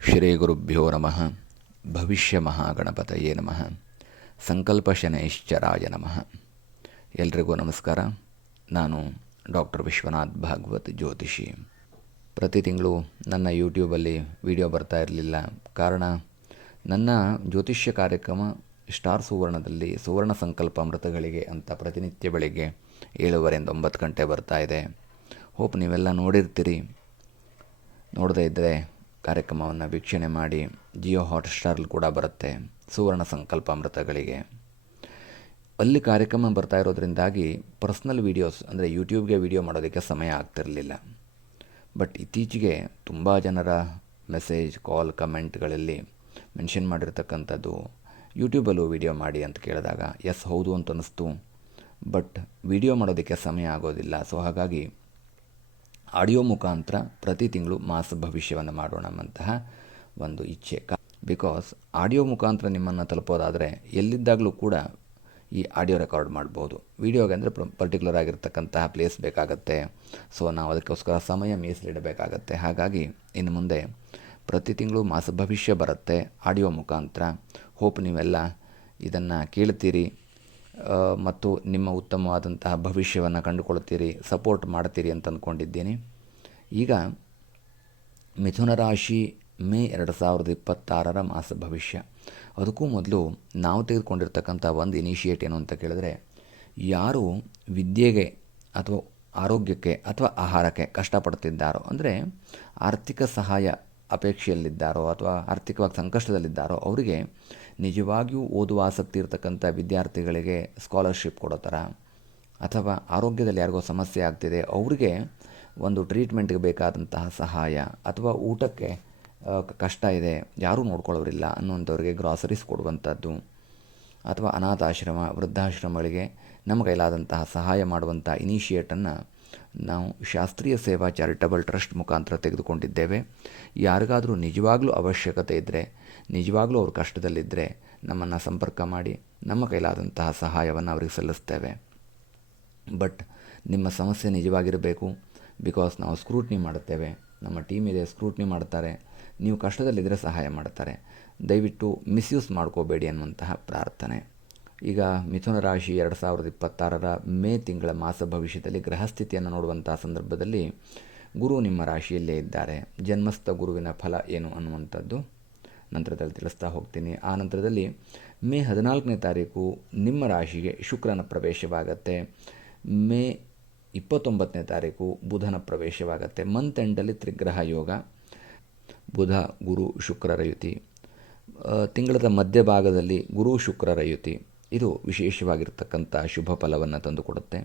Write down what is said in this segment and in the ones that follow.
ಶ್ರೀ ಗುರುಭ್ಯೋ ನಮಃ. ಭವಿಷ್ಯ ಮಹಾಗಣಪತಯೇ ನಮಃ. ಸಂಕಲ್ಪ ಶನೈಶ್ಚರಾಯ ನಮಃ. ಎಲ್ರಿಗೂ ನಮಸ್ಕಾರ. ನಾನು ಡಾಕ್ಟರ್ ವಿಶ್ವನಾಥ್ ಭಾಗವತ್, ಜ್ಯೋತಿಷಿ. ಪ್ರತಿ ತಿಂಗಳು ನನ್ನ ಯೂಟ್ಯೂಬಲ್ಲಿ ವಿಡಿಯೋ ಬರ್ತಾ ಇರಲಿಲ್ಲ. ಕಾರಣ, ನನ್ನ ಜ್ಯೋತಿಷ್ಯ ಕಾರ್ಯಕ್ರಮ ಸ್ಟಾರ್ ಸುವರ್ಣದಲ್ಲಿ ಸುವರ್ಣ ಸಂಕಲ್ಪ ಅಮೃತಗಳಿಗೆ ಅಂತ ಪ್ರತಿನಿತ್ಯ ಬೆಳಿಗ್ಗೆ 7:30 9 ಗಂಟೆ ಬರ್ತಾ ಇದೆ. ಹೋಪ್ ನೀವೆಲ್ಲ ನೋಡಿರ್ತೀರಿ. ನೋಡದೇ ಇದ್ದರೆ ಕಾರ್ಯಕ್ರಮವನ್ನು ವೀಕ್ಷಣೆ ಮಾಡಿ. ಜಿಯೋ ಹಾಟ್ಸ್ಟಾರ್ಲ್ ಕೂಡ ಬರುತ್ತೆ ಸುವರ್ಣ ಸಂಕಲ್ಪ ಅಮೃತಗಳಿಗೆ. ಅಲ್ಲಿ ಕಾರ್ಯಕ್ರಮ ಬರ್ತಾ ಇರೋದ್ರಿಂದಾಗಿ ಪರ್ಸ್ನಲ್ ವೀಡಿಯೋಸ್ ಅಂದರೆ ಯೂಟ್ಯೂಬ್ಗೆ ವೀಡಿಯೋ ಮಾಡೋದಕ್ಕೆ ಸಮಯ ಆಗ್ತಿರಲಿಲ್ಲ. ಬಟ್ ಇತ್ತೀಚೆಗೆ ತುಂಬ ಜನರ ಮೆಸೇಜ್, ಕಾಲ್, ಕಮೆಂಟ್ಗಳಲ್ಲಿ ಮೆನ್ಷನ್ ಮಾಡಿರ್ತಕ್ಕಂಥದ್ದು, ಯೂಟ್ಯೂಬಲ್ಲೂ ವೀಡಿಯೋ ಮಾಡಿ ಅಂತ ಕೇಳಿದಾಗ ಎಸ್ ಹೌದು ಅಂತ ಅನ್ನಿಸ್ತು. ಬಟ್ ವಿಡಿಯೋ ಮಾಡೋದಕ್ಕೆ ಸಮಯ ಆಗೋದಿಲ್ಲ. ಸೊ ಹಾಗಾಗಿ ಆಡಿಯೋ ಮುಖಾಂತರ ಪ್ರತಿ ತಿಂಗಳು ಮಾಸ ಭವಿಷ್ಯವನ್ನು ಮಾಡೋಣ ಎಂಬಂತಹ ಒಂದು ಇಚ್ಛೆ. ಬಿಕಾಸ್ ಆಡಿಯೋ ಮುಖಾಂತರ ನಿಮ್ಮನ್ನು ತಲುಪೋದಾದರೆ ಎಲ್ಲಿದ್ದಾಗಲೂ ಕೂಡ ಈ ಆಡಿಯೋ ರೆಕಾರ್ಡ್ ಮಾಡ್ಬೋದು. ವಿಡಿಯೋಗೆ ಅಂದರೆ ಪರ್ಟಿಕ್ಯುಲರ್ ಆಗಿರ್ತಕ್ಕಂತಹ ಪ್ಲೇಸ್ ಬೇಕಾಗತ್ತೆ. ಸೊ ನಾವು ಅದಕ್ಕೋಸ್ಕರ ಸಮಯ ಮೀಸಲಿಡಬೇಕಾಗತ್ತೆ. ಹಾಗಾಗಿ ಇನ್ನು ಮುಂದೆ ಪ್ರತಿ ತಿಂಗಳು ಮಾಸ ಭವಿಷ್ಯ ಬರುತ್ತೆ ಆಡಿಯೋ ಮುಖಾಂತರ. ಹೋಪ್ ನೀವೆಲ್ಲ ಇದನ್ನು ಕೇಳ್ತೀರಿ ಮತ್ತು ನಿಮ್ಮ ಉತ್ತಮವಾದಂತಹ ಭವಿಷ್ಯವನ್ನು ಕಂಡುಕೊಳ್ತೀರಿ, ಸಪೋರ್ಟ್ ಮಾಡ್ತೀರಿ ಅಂತ ಅಂದ್ಕೊಂಡಿದ್ದೀನಿ. ಈಗ ಮಿಥುನ ರಾಶಿ ಮೇ 2026 ಮಾಸ ಭವಿಷ್ಯ. ಅದಕ್ಕೂ ಮೊದಲು ನಾವು ತೆಗೆದುಕೊಂಡಿರ್ತಕ್ಕಂಥ ಒಂದು ಇನಿಷಿಯೇಟ್ ಏನು ಅಂತ ಕೇಳಿದ್ರೆ, ಯಾರು ವಿದ್ಯೆಗೆ ಅಥವಾ ಆರೋಗ್ಯಕ್ಕೆ ಅಥವಾ ಆಹಾರಕ್ಕೆ ಕಷ್ಟಪಡ್ತಿದ್ದಾರೋ, ಅಂದರೆ ಆರ್ಥಿಕ ಸಹಾಯ ಅಪೇಕ್ಷೆಯಲ್ಲಿದ್ದಾರೋ ಅಥವಾ ಆರ್ಥಿಕವಾಗಿ ಸಂಕಷ್ಟದಲ್ಲಿದ್ದಾರೋ, ಅವರಿಗೆ ನಿಜವಾಗಿಯೂ ಓದುವ ಆಸಕ್ತಿ ಇರತಕ್ಕಂಥ ವಿದ್ಯಾರ್ಥಿಗಳಿಗೆ ಸ್ಕಾಲರ್ಶಿಪ್ ಕೊಡೋ ಥರ, ಅಥವಾ ಆರೋಗ್ಯದಲ್ಲಿ ಯಾರಿಗೋ ಸಮಸ್ಯೆ ಆಗ್ತಿದೆ ಅವರಿಗೆ ಒಂದು ಟ್ರೀಟ್ಮೆಂಟ್ಗೆ ಬೇಕಾದಂತಹ ಸಹಾಯ, ಅಥವಾ ಊಟಕ್ಕೆ ಕಷ್ಟ ಇದೆ ಯಾರೂ ನೋಡ್ಕೊಳ್ಳೋರಿಲ್ಲ ಅನ್ನುವಂಥವ್ರಿಗೆ ಗ್ರಾಸರೀಸ್ ಕೊಡುವಂಥದ್ದು, ಅಥವಾ ಅನಾಥಾಶ್ರಮ, ವೃದ್ಧಾಶ್ರಮಗಳಿಗೆ ನಮ್ಮ ಕೈಲಾದಂತಹ ಸಹಾಯ ಮಾಡುವಂಥ ಇನಿಷಿಯೇಟನ್ನು ನಾವು ಶಾಸ್ತ್ರೀಯ ಸೇವಾ ಚಾರಿಟಬಲ್ ಟ್ರಸ್ಟ್ ಮುಖಾಂತರ ತೆಗೆದುಕೊಂಡಿದ್ದೇವೆ. ಯಾರಿಗಾದರೂ ನಿಜವಾಗ್ಲೂ ಅವಶ್ಯಕತೆ ಇದ್ದರೆ, ನಿಜವಾಗ್ಲೂ ಅವ್ರ ಕಷ್ಟದಲ್ಲಿದ್ದರೆ ನಮ್ಮನ್ನು ಸಂಪರ್ಕ ಮಾಡಿ ನಮ್ಮ ಕೈಲಾದಂತಹ ಸಹಾಯವನ್ನು ಅವರಿಗೆ ಸಲ್ಲಿಸ್ತೇವೆ. ಬಟ್ ನಿಮ್ಮ ಸಮಸ್ಯೆ ನಿಜವಾಗಿರಬೇಕು. ಬಿಕಾಸ್ ನಾವು ಸ್ಕ್ರೂಟ್ನಿ ಮಾಡುತ್ತೇವೆ, ನಮ್ಮ ಟೀಮ್ ಇದೆ, ಸ್ಕ್ರೂಟ್ನಿ ಮಾಡ್ತಾರೆ. ನೀವು ಕಷ್ಟದಲ್ಲಿದ್ದರೆ ಸಹಾಯ ಮಾಡ್ತಾರೆ. ದಯವಿಟ್ಟು ಮಿಸ್ಯೂಸ್ ಮಾಡ್ಕೋಬೇಡಿ ಅನ್ನುವಂತಹ ಪ್ರಾರ್ಥನೆ. ಈಗ ಮಿಥುನ ರಾಶಿ 2026 ಮೇ ತಿಂಗಳ ಮಾಸ ಭವಿಷ್ಯದಲ್ಲಿ ಗ್ರಹಸ್ಥಿತಿಯನ್ನು ನೋಡುವಂತಹ ಸಂದರ್ಭದಲ್ಲಿ ಗುರು ನಿಮ್ಮ ರಾಶಿಯಲ್ಲೇ ಇದ್ದಾರೆ. ಜನ್ಮಸ್ಥ ಗುರುವಿನ ಫಲ ಏನು ಅನ್ನುವಂಥದ್ದು ನಂತರದಲ್ಲಿ ತಿಳಿಸ್ತಾ ಹೋಗ್ತೀನಿ. ಆ ನಂತರದಲ್ಲಿ ಮೇ 14ನೇ ತಾರೀಕು ನಿಮ್ಮ ರಾಶಿಗೆ ಶುಕ್ರನ ಪ್ರವೇಶವಾಗತ್ತೆ. ಮೇ 29ನೇ ತಾರೀಕು ಬುಧನ ಪ್ರವೇಶವಾಗತ್ತೆ. ಮಂತ್ ಎಂಡಲ್ಲಿ ತ್ರಿಗ್ರಹ ಯೋಗ, ಬುಧ ಗುರು ಶುಕ್ರರ ಯುತಿ. ತಿಂಗಳದ ಮಧ್ಯಭಾಗದಲ್ಲಿ ಗುರು ಶುಕ್ರರ ಯುತಿ. ಇದು ವಿಶೇಷವಾಗಿರ್ತಕ್ಕಂಥ ಶುಭ ಫಲವನ್ನು ತಂದುಕೊಡುತ್ತೆ.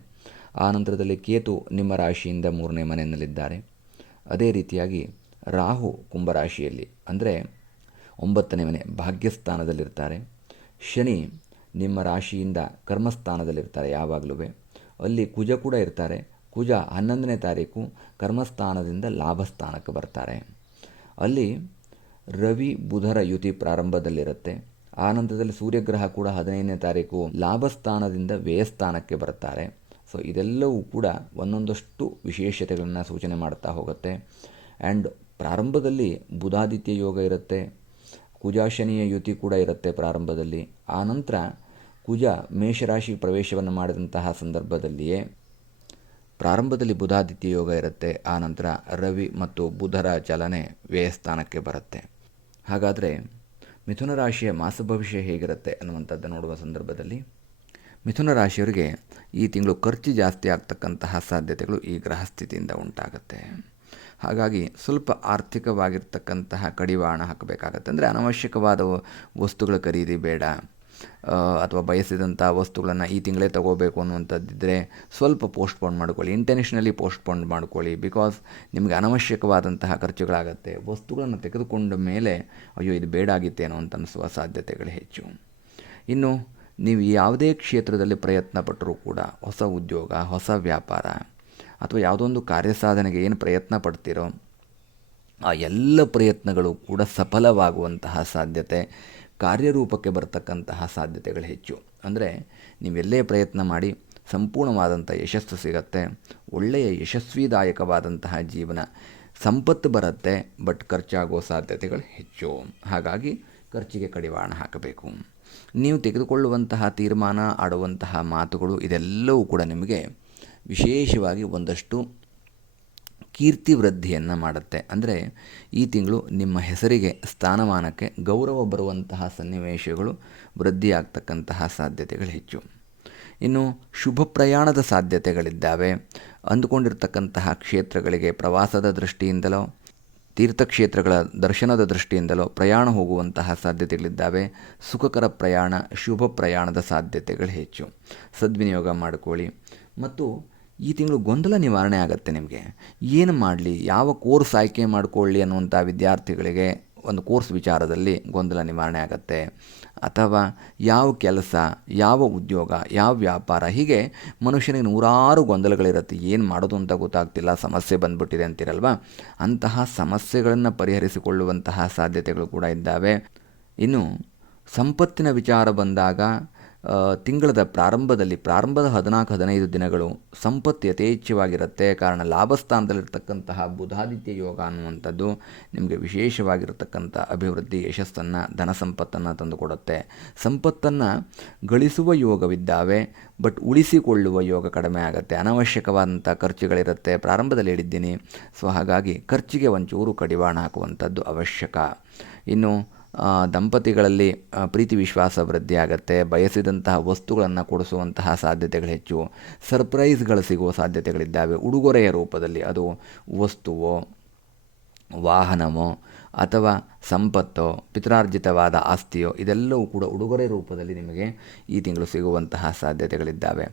ಆ ನಂತರದಲ್ಲಿ ಕೇತು ನಿಮ್ಮ ರಾಶಿಯಿಂದ 3ನೇ ಮನೆಯಲ್ಲಿದ್ದಾರೆ. ಅದೇ ರೀತಿಯಾಗಿ ರಾಹು ಕುಂಭರಾಶಿಯಲ್ಲಿ ಅಂದರೆ 9ನೇ ಮನೆ ಭಾಗ್ಯಸ್ಥಾನದಲ್ಲಿರ್ತಾರೆ. ಶನಿ ನಿಮ್ಮ ರಾಶಿಯಿಂದ ಕರ್ಮಸ್ಥಾನದಲ್ಲಿರ್ತಾರೆ ಯಾವಾಗಲೂ. ಅಲ್ಲಿ ಕುಜ ಕೂಡ ಇರ್ತಾರೆ. ಕುಜ 11ನೇ ತಾರೀಕು ಕರ್ಮಸ್ಥಾನದಿಂದ ಲಾಭಸ್ಥಾನಕ್ಕೆ ಬರ್ತಾರೆ. ಅಲ್ಲಿ ರವಿ ಬುಧರ ಯುತಿ ಪ್ರಾರಂಭದಲ್ಲಿರುತ್ತೆ. ಆ ನಂತರದಲ್ಲಿ ಸೂರ್ಯಗ್ರಹ ಕೂಡ 15ನೇ ತಾರೀಕು ಲಾಭಸ್ಥಾನದಿಂದ ವ್ಯಯಸ್ಥಾನಕ್ಕೆ ಬರ್ತಾರೆ. ಸೊ ಇದೆಲ್ಲವೂ ಕೂಡ ಒಂದೊಂದಷ್ಟು ವಿಶೇಷತೆಗಳನ್ನು ಸೂಚನೆ ಮಾಡ್ತಾ ಹೋಗುತ್ತೆ. ಆ್ಯಂಡ್ ಪ್ರಾರಂಭದಲ್ಲಿ ಬುಧಾದಿತ್ಯ ಯೋಗ ಇರುತ್ತೆ, ಕುಜಾಶನಿಯ ಯುತಿ ಕೂಡ ಇರುತ್ತೆ ಪ್ರಾರಂಭದಲ್ಲಿ. ಆ ನಂತರ ಕುಜ ಮೇಷರಾಶಿ ಪ್ರವೇಶವನ್ನು ಮಾಡಿದಂತಹ ಸಂದರ್ಭದಲ್ಲಿಯೇ ಪ್ರಾರಂಭದಲ್ಲಿ ಬುಧಾದಿತ್ಯ ಯೋಗ ಇರುತ್ತೆ. ಆ ನಂತರ ರವಿ ಮತ್ತು ಬುಧರ ಚಲನೆ ವ್ಯಯಸ್ಥಾನಕ್ಕೆ ಬರುತ್ತೆ. ಹಾಗಾದರೆ ಮಿಥುನ ರಾಶಿಯ ಮಾಸ ಭವಿಷ್ಯ ಹೇಗಿರುತ್ತೆ ಅನ್ನುವಂಥದ್ದು ನೋಡುವ ಸಂದರ್ಭದಲ್ಲಿ, ಮಿಥುನ ರಾಶಿಯವರಿಗೆ ಈ ತಿಂಗಳು ಖರ್ಚು ಜಾಸ್ತಿ ಆಗ್ತಕ್ಕಂತಹ ಸಾಧ್ಯತೆಗಳು ಈ ಗ್ರಹಸ್ಥಿತಿಯಿಂದ ಉಂಟಾಗುತ್ತೆ. ಹಾಗಾಗಿ ಸ್ವಲ್ಪ ಆರ್ಥಿಕವಾಗಿರ್ತಕ್ಕಂತಹ ಕಡಿವಾಣ ಹಾಕಬೇಕಾಗತ್ತೆ. ಅಂದರೆ ಅನವಶ್ಯಕವಾದ ವಸ್ತುಗಳ ಖರೀದಿ ಬೇಡ, ಅಥವಾ ಬಯಸಿದಂಥ ವಸ್ತುಗಳನ್ನು ಈ ತಿಂಗಳೇ ತಗೋಬೇಕು ಅನ್ನುವಂಥದ್ದಿದ್ದರೆ ಸ್ವಲ್ಪ ಪೋಸ್ಟ್ಪೋನ್ ಮಾಡ್ಕೊಳ್ಳಿ, ಇಂಟೆನ್ಷನಲಿ ಪೋಸ್ಟ್ಪೋನ್ ಮಾಡ್ಕೊಳ್ಳಿ. ಬಿಕಾಸ್ ನಿಮಗೆ ಅನವಶ್ಯಕವಾದಂತಹ ಖರ್ಚುಗಳಾಗತ್ತೆ. ವಸ್ತುಗಳನ್ನು ತೆಗೆದುಕೊಂಡ ಮೇಲೆ ಅಯ್ಯೋ ಇದು ಬೇಡಾಗಿತ್ತೇನೋ ಅಂತ ಅನಿಸುವ ಸಾಧ್ಯತೆಗಳು ಹೆಚ್ಚು. ಇನ್ನು ನೀವು ಯಾವುದೇ ಕ್ಷೇತ್ರದಲ್ಲಿ ಪ್ರಯತ್ನ ಪಟ್ಟರೂ ಕೂಡ, ಹೊಸ ಉದ್ಯೋಗ, ಹೊಸ ವ್ಯಾಪಾರ ಅಥವಾ ಯಾವುದೊಂದು ಕಾರ್ಯಸಾಧನೆಗೆ ಏನು ಪ್ರಯತ್ನ ಪಡ್ತೀರೋ ಆ ಎಲ್ಲ ಪ್ರಯತ್ನಗಳು ಕೂಡ ಸಫಲವಾಗುವಂತಹ ಸಾಧ್ಯತೆ, ಕಾರ್ಯರೂಪಕ್ಕೆ ಬರ್ತಕ್ಕಂತಹ ಸಾಧ್ಯತೆಗಳು ಹೆಚ್ಚು. ಅಂದರೆ ನೀವೆಲ್ಲೇ ಪ್ರಯತ್ನ ಮಾಡಿ ಸಂಪೂರ್ಣವಾದಂಥ ಯಶಸ್ಸು ಸಿಗತ್ತೆ. ಒಳ್ಳೆಯ ಯಶಸ್ವಿದಾಯಕವಾದಂತಹ ಜೀವನ ಸಂಪತ್ತು ಬರುತ್ತೆ, ಬಟ್ ಖರ್ಚಾಗೋ ಸಾಧ್ಯತೆಗಳು ಹೆಚ್ಚು. ಹಾಗಾಗಿ ಖರ್ಚಿಗೆ ಕಡಿವಾಣ ಹಾಕಬೇಕು. ನೀವು ತೆಗೆದುಕೊಳ್ಳುವಂತಹ ತೀರ್ಮಾನ, ಆಡುವಂತಹ ಮಾತುಗಳು ಇದೆಲ್ಲವೂ ಕೂಡ ನಿಮಗೆ ವಿಶೇಷವಾಗಿ ಒಂದಷ್ಟು ಕೀರ್ತಿ ವೃದ್ಧಿಯನ್ನು ಮಾಡುತ್ತೆ. ಅಂದರೆ ಈ ತಿಂಗಳು ನಿಮ್ಮ ಹೆಸರಿಗೆ, ಸ್ಥಾನಮಾನಕ್ಕೆ ಗೌರವ ಬರುವಂತಹ ಸನ್ನಿವೇಶಗಳು ವೃದ್ಧಿಯಾಗ್ತಕ್ಕಂತಹ ಸಾಧ್ಯತೆಗಳು ಹೆಚ್ಚು. ಇನ್ನು ಶುಭ ಪ್ರಯಾಣದ ಸಾಧ್ಯತೆಗಳಿದ್ದಾವೆ. ಅಂದುಕೊಂಡಿರ್ತಕ್ಕಂತಹ ಕ್ಷೇತ್ರಗಳಿಗೆ ಪ್ರವಾಸದ ದೃಷ್ಟಿಯಿಂದಲೋ, ತೀರ್ಥಕ್ಷೇತ್ರಗಳ ದರ್ಶನದ ದೃಷ್ಟಿಯಿಂದಲೋ ಪ್ರಯಾಣ ಹೋಗುವಂತಹ ಸಾಧ್ಯತೆಗಳಿದ್ದಾವೆ. ಸುಖಕರ ಪ್ರಯಾಣ, ಶುಭ ಪ್ರಯಾಣದ ಸಾಧ್ಯತೆಗಳು ಹೆಚ್ಚು. ಸದ್ವಿನಿಯೋಗ ಮಾಡಿಕೊಳ್ಳಿ. ಮತ್ತು ಈ ತಿಂಗಳು ಗೊಂದಲ ನಿವಾರಣೆ ಆಗುತ್ತೆ. ನಿಮಗೆ ಏನು ಮಾಡಲಿ, ಯಾವ ಕೋರ್ಸ್ ಆಯ್ಕೆ ಮಾಡಿಕೊಳ್ಳಿ ಅನ್ನುವಂಥ ವಿದ್ಯಾರ್ಥಿಗಳಿಗೆ ಒಂದು ಕೋರ್ಸ್ ವಿಚಾರದಲ್ಲಿ ಗೊಂದಲ ನಿವಾರಣೆ ಆಗುತ್ತೆ. ಅಥವಾ ಯಾವ ಕೆಲಸ, ಯಾವ ಉದ್ಯೋಗ, ಯಾವ ವ್ಯಾಪಾರ, ಹೀಗೆ ಮನುಷ್ಯನಿಗೆ ನೂರಾರು ಗೊಂದಲಗಳಿರುತ್ತೆ. ಏನು ಮಾಡೋದು ಅಂತ ಗೊತ್ತಾಗ್ತಿಲ್ಲ, ಸಮಸ್ಯೆ ಬಂದ್ಬಿಟ್ಟಿದೆ ಅಂತಿರಲ್ವ, ಅಂತಹ ಸಮಸ್ಯೆಗಳನ್ನು ಪರಿಹರಿಸಿಕೊಳ್ಳುವಂತಹ ಸಾಧ್ಯತೆಗಳು ಕೂಡ ಇದ್ದಾವೆ. ಇನ್ನು ಸಂಪತ್ತಿನ ವಿಚಾರ ಬಂದಾಗ ತಿಂಗಳದ ಪ್ರಾರಂಭದ 14-15 ದಿನಗಳು ಸಂಪತ್ತು ಯಥೇಚ್ಛವಾಗಿರುತ್ತೆ. ಕಾರಣ ಲಾಭಸ್ಥಾನದಲ್ಲಿರ್ತಕ್ಕಂತಹ ಬುಧಾದಿತ್ಯ ಯೋಗ ಅನ್ನುವಂಥದ್ದು ನಿಮಗೆ ವಿಶೇಷವಾಗಿರತಕ್ಕಂಥ ಅಭಿವೃದ್ಧಿ, ಯಶಸ್ಸನ್ನು, ಧನ ಸಂಪತ್ತನ್ನು ತಂದುಕೊಡುತ್ತೆ. ಸಂಪತ್ತನ್ನು ಗಳಿಸುವ ಯೋಗವಿದ್ದಾವೆ, ಬಟ್ ಉಳಿಸಿಕೊಳ್ಳುವ ಯೋಗ ಕಡಿಮೆ ಆಗುತ್ತೆ. ಅನವಶ್ಯಕವಾದಂಥ ಖರ್ಚುಗಳಿರುತ್ತೆ. ಪ್ರಾರಂಭದಲ್ಲಿ ಹೇಳಿದ್ದೀನಿ. ಸೊ ಹಾಗಾಗಿ ಖರ್ಚಿಗೆ ಒಂಚೂರು ಕಡಿವಾಣ ಹಾಕುವಂಥದ್ದು ಅವಶ್ಯಕ. ಇನ್ನು ದಂಪತಿಗಳಲ್ಲಿ ಪ್ರೀತಿ ವಿಶ್ವಾಸ ವೃದ್ಧಿ ಆಗುತ್ತೆ. ಬಯಸಿದಂತಹ ವಸ್ತುಗಳನ್ನು ಕೊಡಿಸುವಂತಹ ಸಾಧ್ಯತೆಗಳು ಹೆಚ್ಚು. ಸರ್ಪ್ರೈಸ್ಗಳು ಸಿಗುವ ಸಾಧ್ಯತೆಗಳಿದ್ದಾವೆ. ಉಡುಗೊರೆಯ ರೂಪದಲ್ಲಿ, ಅದು ವಸ್ತುವೋ, ವಾಹನವೋ ಅಥವಾ ಸಂಪತ್ತೋ, ಪಿತ್ರಾರ್ಜಿತವಾದ ಆಸ್ತಿಯೋ, ಇದೆಲ್ಲವೂ ಕೂಡ ಉಡುಗೊರೆ ರೂಪದಲ್ಲಿ ನಿಮಗೆ ಈ ತಿಂಗಳು ಸಿಗುವಂತಹ ಸಾಧ್ಯತೆಗಳಿದ್ದಾವೆ.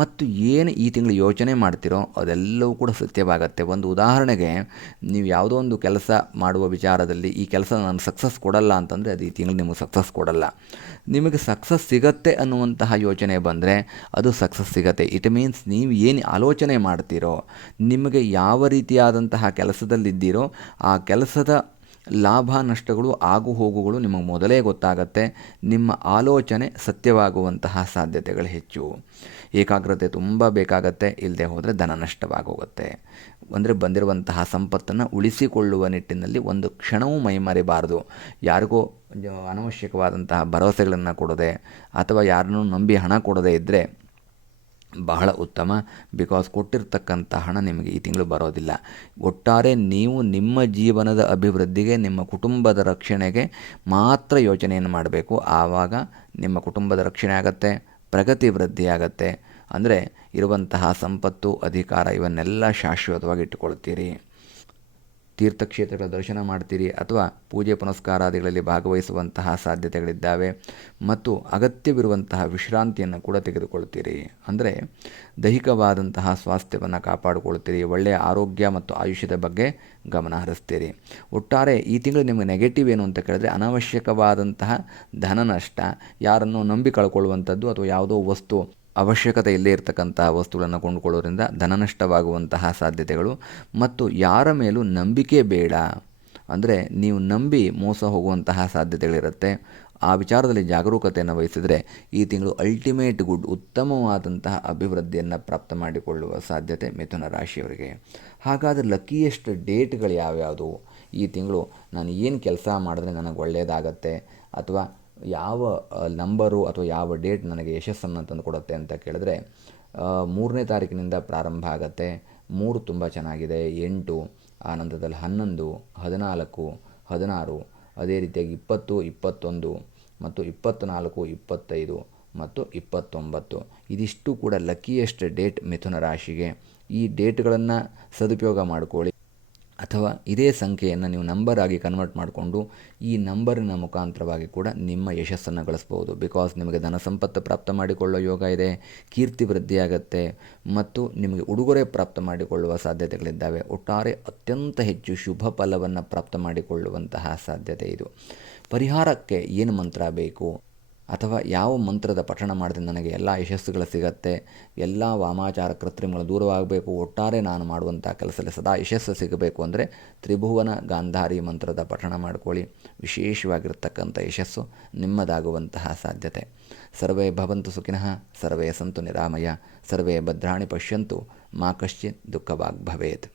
ಮತ್ತು ಏನು ಈ ತಿಂಗಳು ಯೋಚನೆ ಮಾಡ್ತಿರೋ ಅದೆಲ್ಲವೂ ಕೂಡ ಸತ್ಯವಾಗತ್ತೆ. ಒಂದು ಉದಾಹರಣೆಗೆ, ನೀವು ಯಾವುದೋ ಒಂದು ಕೆಲಸ ಮಾಡುವ ವಿಚಾರದಲ್ಲಿ ಈ ಕೆಲಸ ನಾನು ಸಕ್ಸಸ್ ಕೊಡಲ್ಲ ಅಂತಂದರೆ ಅದು ಈ ತಿಂಗಳು ನಿಮಗೆ ಸಕ್ಸಸ್ ಕೊಡಲ್ಲ. ನಿಮಗೆ ಸಕ್ಸಸ್ ಸಿಗತ್ತೆ ಅನ್ನುವಂತಹ ಯೋಚನೆ ಬಂದರೆ ಅದು ಸಕ್ಸಸ್ ಸಿಗತ್ತೆ. ಇಟ್ ಮೀನ್ಸ್ ನೀವು ಏನು ಆಲೋಚನೆ ಮಾಡ್ತೀರೋ, ನಿಮಗೆ ಯಾವ ರೀತಿಯಾದಂತಹ ಕೆಲಸದಲ್ಲಿದ್ದೀರೋ ಆ ಕೆಲಸದ ಲಾಭ ನಷ್ಟಗಳು, ಆಗು ಹೋಗುಗಳು ನಿಮಗೆ ಮೊದಲೇ ಗೊತ್ತಾಗತ್ತೆ. ನಿಮ್ಮ ಆಲೋಚನೆ ಸತ್ಯವಾಗುವಂತಹ ಸಾಧ್ಯತೆಗಳು ಹೆಚ್ಚು. ಏಕಾಗ್ರತೆ ತುಂಬ ಬೇಕಾಗತ್ತೆ. ಇಲ್ಲದೆ ಹೋದರೆ ಧನ ನಷ್ಟವಾಗೋಗುತ್ತೆ. ಅಂದರೆ ಬಂದಿರುವಂತಹ ಸಂಪತ್ತನ್ನು ಉಳಿಸಿಕೊಳ್ಳುವ ನಿಟ್ಟಿನಲ್ಲಿ ಒಂದು ಕ್ಷಣವೂ ಮೈಮರೆಯಬಾರದು. ಯಾರಿಗೋ ಅನವಶ್ಯಕವಾದಂತಹ ಭರವಸೆಗಳನ್ನು ಕೊಡದೆ ಅಥವಾ ಯಾರನ್ನೂ ನಂಬಿ ಹಣ ಕೊಡದೇ ಇದ್ದರೆ ಬಹಳ ಉತ್ತಮ. ಬಿಕಾಸ್ ಕೊಟ್ಟಿರ್ತಕ್ಕಂಥ ಹಣ ನಿಮಗೆ ಈ ತಿಂಗಳು ಬರೋದಿಲ್ಲ. ಒಟ್ಟಾರೆ ನೀವು ನಿಮ್ಮ ಜೀವನದ ಅಭಿವೃದ್ಧಿಗೆ, ನಿಮ್ಮ ಕುಟುಂಬದ ರಕ್ಷಣೆಗೆ ಮಾತ್ರ ಯೋಚನೆಯನ್ನು ಮಾಡಬೇಕು. ಆವಾಗ ನಿಮ್ಮ ಕುಟುಂಬದ ರಕ್ಷಣೆ ಆಗತ್ತೆ, ಪ್ರಗತಿ ವೃದ್ಧಿಯಾಗತ್ತೆ. ಅಂದರೆ ಇರುವಂತಹ ಸಂಪತ್ತು, ಅಧಿಕಾರ ಇವನ್ನೆಲ್ಲ ಶಾಶ್ವತವಾಗಿ ಇಟ್ಟುಕೊಳ್ತೀರಿ. ತೀರ್ಥಕ್ಷೇತ್ರಗಳ ದರ್ಶನ ಮಾಡ್ತೀರಿ ಅಥವಾ ಪೂಜೆ ಪುನಸ್ಕಾರಾದಿಗಳಲ್ಲಿ ಭಾಗವಹಿಸುವಂತಹ ಸಾಧ್ಯತೆಗಳಿದ್ದಾವೆ. ಮತ್ತು ಅಗತ್ಯವಿರುವಂತಹ ವಿಶ್ರಾಂತಿಯನ್ನು ಕೂಡ ತೆಗೆದುಕೊಳ್ತೀರಿ. ಅಂದರೆ ದೈಹಿಕವಾದಂತಹ ಸ್ವಾಸ್ಥ್ಯವನ್ನು ಕಾಪಾಡಿಕೊಳ್ತೀರಿ. ಒಳ್ಳೆಯ ಆರೋಗ್ಯ ಮತ್ತು ಆಯುಷ್ಯದ ಬಗ್ಗೆ ಗಮನ ಹರಿಸ್ತೀರಿ. ಒಟ್ಟಾರೆ ಈ ತಿಂಗಳು ನಿಮಗೆ ನೆಗೆಟಿವ್ ಏನು ಅಂತ ಕೇಳಿದ್ರೆ, ಅನವಶ್ಯಕವಾದಂತಹ ಧನ ನಷ್ಟ, ಯಾರನ್ನು ನಂಬಿ ಕಳ್ಕೊಳ್ಳುವಂಥದ್ದು ಅಥವಾ ಯಾವುದೋ ವಸ್ತು ಅವಶ್ಯಕತೆ ಇಲ್ಲೇ ಇರತಕ್ಕಂತಹ ವಸ್ತುಗಳನ್ನು ಕೊಂಡುಕೊಳ್ಳೋದ್ರಿಂದ ಧನ ನಷ್ಟವಾಗುವಂತಹ ಸಾಧ್ಯತೆಗಳು. ಮತ್ತು ಯಾರ ಮೇಲೂ ನಂಬಿಕೆ ಬೇಡ. ಅಂದರೆ ನೀವು ನಂಬಿ ಮೋಸ ಹೋಗುವಂತಹ ಸಾಧ್ಯತೆಗಳಿರುತ್ತೆ. ಆ ವಿಚಾರದಲ್ಲಿ ಜಾಗರೂಕತೆಯನ್ನು ವಹಿಸಿದರೆ ಈ ತಿಂಗಳು ಅಲ್ಟಿಮೇಟ್ ಗುಡ್, ಉತ್ತಮವಾದಂತಹ ಅಭಿವೃದ್ಧಿಯನ್ನು ಪ್ರಾಪ್ತ ಮಾಡಿಕೊಳ್ಳುವ ಸಾಧ್ಯತೆ ಮಿಥುನ ರಾಶಿಯವರಿಗೆ. ಹಾಗಾದರೆ ಲಕ್ಕಿಯೆಸ್ಟ್ ಡೇಟ್ಗಳು ಯಾವ್ಯಾವುದು ಈ ತಿಂಗಳು? ನಾನು ಏನು ಕೆಲಸ ಮಾಡಿದ್ರೆ ನನಗೆ ಒಳ್ಳೆಯದಾಗತ್ತೆ, ಅಥವಾ ಯಾವ ನಂಬರು ಅಥವಾ ಯಾವ ಡೇಟ್ ನನಗೆ ಯಶಸ್ಸನ್ನು ತಂದು ಕೊಡುತ್ತೆ ಅಂತ ಕೇಳಿದ್ರೆ, 3ನೇ ತಾರೀಕಿನಿಂದ ಪ್ರಾರಂಭ ಆಗುತ್ತೆ. 3 ತುಂಬ ಚೆನ್ನಾಗಿದೆ. 8, ಆ ನಂತರದಲ್ಲಿ 11, 14, 16, ಅದೇ ರೀತಿಯಾಗಿ 20, 21 ಮತ್ತು 24, 25 ಮತ್ತು 29. ಇದಿಷ್ಟು ಕೂಡ ಲಕ್ಕಿಯೆಸ್ಟ್ ಡೇಟ್ ಮಿಥುನ ರಾಶಿಗೆ. ಈ ಡೇಟ್ಗಳನ್ನು ಸದುಪಯೋಗ ಮಾಡಿಕೊಳ್ಳಿ. ಅಥವಾ ಇದೇ ಸಂಖ್ಯೆಯನ್ನು ನೀವು ನಂಬರ್ ಆಗಿ ಕನ್ವರ್ಟ್ ಮಾಡಿಕೊಂಡು ಈ ನಂಬರಿನ ಮುಖಾಂತರವಾಗಿ ಕೂಡ ನಿಮ್ಮ ಯಶಸ್ಸನ್ನು ಗಳಿಸ್ಬೋದು. ಬಿಕಾಸ್ ನಿಮಗೆ ಧನ ಸಂಪತ್ತು ಪ್ರಾಪ್ತ ಮಾಡಿಕೊಳ್ಳುವ ಯೋಗ ಇದೆ, ಕೀರ್ತಿ ವೃದ್ಧಿಯಾಗತ್ತೆ ಮತ್ತು ನಿಮಗೆ ಉಡುಗೊರೆ ಪ್ರಾಪ್ತ ಮಾಡಿಕೊಳ್ಳುವ ಸಾಧ್ಯತೆಗಳಿದ್ದಾವೆ. ಒಟ್ಟಾರೆ ಅತ್ಯಂತ ಹೆಚ್ಚು ಶುಭ ಫಲವನ್ನು ಪ್ರಾಪ್ತ ಮಾಡಿಕೊಳ್ಳುವಂತಹ ಸಾಧ್ಯತೆ ಇದು. ಪರಿಹಾರಕ್ಕೆ ಏನು ಮಂತ್ರ ಬೇಕು ಅಥವಾ ಯಾವ ಮಂತ್ರದ ಪಠಣ ಮಾಡಿದ್ರೆ ನನಗೆ ಎಲ್ಲ ಯಶಸ್ಸುಗಳು ಸಿಗತ್ತೆ, ಎಲ್ಲ ವಾಮಾಚಾರ ಕೃತ್ರಿಮಗಳು ದೂರವಾಗಬೇಕು, ಒಟ್ಟಾರೆ ನಾನು ಮಾಡುವಂಥ ಕೆಲಸದಲ್ಲಿ ಸದಾ ಯಶಸ್ಸು ಸಿಗಬೇಕು ಅಂದರೆ ತ್ರಿಭುವನ ಗಾಂಧಾರಿ ಮಂತ್ರದ ಪಠಣ ಮಾಡಿಕೊಳ್ಳಿ. ವಿಶೇಷವಾಗಿರ್ತಕ್ಕಂಥ ಯಶಸ್ಸು ನಿಮ್ಮದಾಗುವಂತಹ ಸಾಧ್ಯತೆ. ಸರ್ವೇ ಭವಂತು ಸುಖಿನಃ, ಸರ್ವೇ ಸಂತು ನಿರಾಮಯ, ಸರ್ವೇ ಭದ್ರಾಣಿ ಪಶ್ಯಂತು, ಮಾ ಕಶ್ಚಿತ್ ದುಃಖವಾಗ್ ಭವೇತ್.